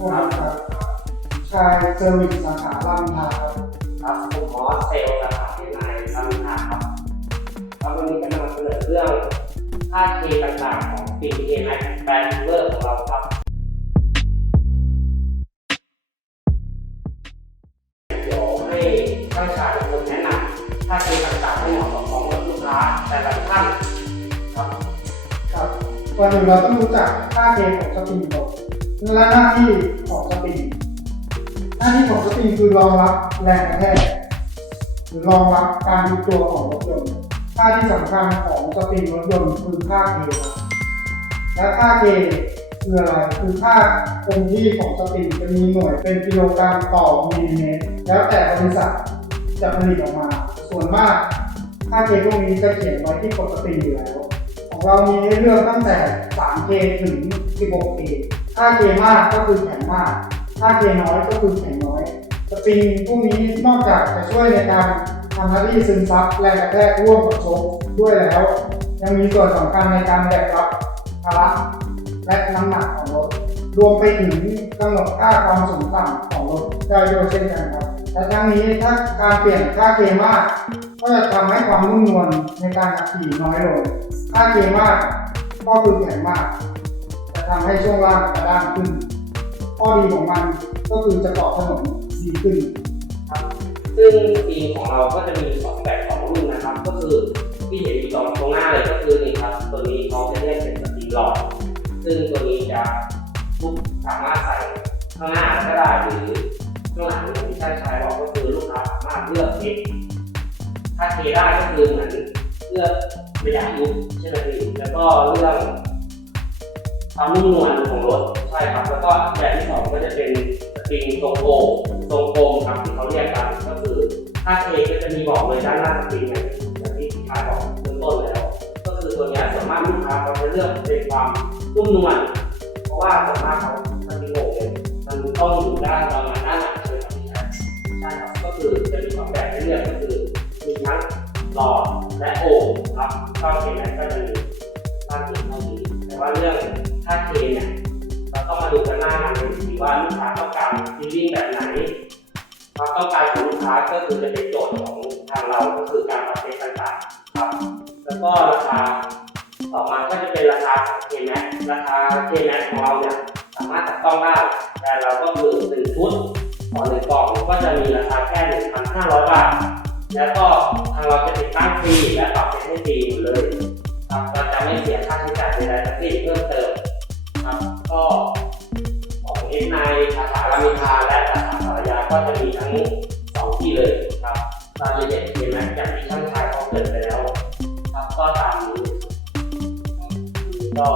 ครับใช่เซอร์วิสสาขาลำพาครับครับผมหมอเซลล์สาขาที่นายลำนาครับครับวันนี้จะนำเสนอเรื่องค่าเคต่างๆของปีเอแม็กแบรนด์เวอร์ของเราครับเดี๋ยวให้ท่านชายเป็นคนแนะนำค่าเคต่างๆให้เหมาะกับของลูกค้าแต่ละท่านครับครับก่อนอื่นเราต้องรู้จักค่าเกณฑ์ของสปริงก่อน และหน้าที่ของสปริงหน้าที่ของสปริงคือรองรับแรงกระแทกหรือรองรับการยุบตัวของรถยนต์ค่าที่สำคัญของสปริงรถยนต์คือค่าเกครับและค่าเกคืออะไรคือค่าคงที่ของสปริงจะมีหน่วยเป็นกิโลกรัมต่อมิลลิเมตรแล้วแต่บริษัทจะผลิตออกมา ส่วนมากค่าเกพวกนี้จะเขียนไว้ที่กฎสตรีอยู่แล้ว ของเรามีให้เลือกตั้งแต่ 3K ถึง 16K ค่าเกมากก็คือแข็งมากค่าเกน้อยก็คือแข็งน้อยสปริงพวกนี้นอกจากจะช่วยในการทำหน้าที่ซึมซับแรงกระแทกร่วมกับชคด้วยแล้ว ยังมีส่วนสำคัญในการแบกรับภาระและน้ำหนักของรถรวมไปถึงกำหนดค่าความสูงต่ำของรถได้ด้วยเช่นกันครับและทั้งนี้ถ้าการเปลี่ยนค่าเกมากก็จะทำให้ความนุ่มนวลในการขับขี่น้อยลง ค่าเกมากก็คือแข็งมาก ทำให้ช่วงล่างกระด้างขึ้น ข้อดีของมันก็คือจะเกาะถนนดีขึ้นครับ ซึ่งทีมของเราก็จะมีสองแบบสองรุ่นนะครับ ก็คือที่เห็นอยู่ตรงตรงหน้าเลยก็คือนี่ครับ ตัวนี้เขาจะเรียกเป็นสตรีมหลอดซึ่งตัวนี้จะทุกสามารถใส่ข้างหน้าก็ได้หรือข้างหลังอย่างที่ท่านชายบอกก็คือลูกค้าสามารถเลือกเองถ้าเทได้ก็คือเหมือนเลือกระยะยุบใช่ไหมพี่แล้วก็เรื่อง ความนุ่มนวลของรถใช่ครับ แล้วก็แบบที่สองก็จะเป็นสปริงทรงโกงทรงโกงครับที่เขาเรียกกันก็คือถ้าเทก็จะมีบอกเลยด้านหน้าสปริงนี่ยอย่างที่พี่ชาบอกเบื้องต้นแล้ว ก็คือตัวเนี้ยส่วนมากลูกค้าเขาจะเลือกเป็นความนุ่มนวลเพราะว่าส่วนมากเขาสปริงโกงเนี่ยมันต้องอยู่ด้านประมาณด้านหลังเลยครับใช่ครับก็คือจะมีสองแบบให้เลือกก็คือมีทั้งหลอดและโอ่งครับก็เห็นนั้นก็จะมีด้านที่เท่านี้แต่ว่าเรื่อง ถ้าเทเนี่ยเราต้องมาดูกันหน้างานเลยทีว่าลูกค้าต้องการฟีลลิ่งแบบไหนความต้องการของลูกค้าก็คือจะเป็นโจทย์ของทางเราก็คือการปรับเปลี่ยนต่างๆครับ แล้วก็ราคาต่อมาก็จะเป็นราคาของเคแม็กราคาเคแม็กของเราเนี่ยสามารถจับต้องได้แต่เราก็คือหนึ่งชุดต่อหนึ่งกล่องก็จะมีราคาแค่หนึ่งพันห้าร้อยบาท แล้วก็ทางเราจะติดตั้งฟรีและปรับเป็นให้ฟรีหมดเลยครับเราจะไม่เสียค่าใช้จ่ายใดๆทั้งสิ้นเพิ่มเติม ของเอ็นในสาขารามินทาและสาขาสารยาก็จะมีทั้งสองที่เลยครับรายละเอียดเคแม็กอย่างที่ท่านชายเขาเกิดไปแล้ว ครับก็ตามนี้ก็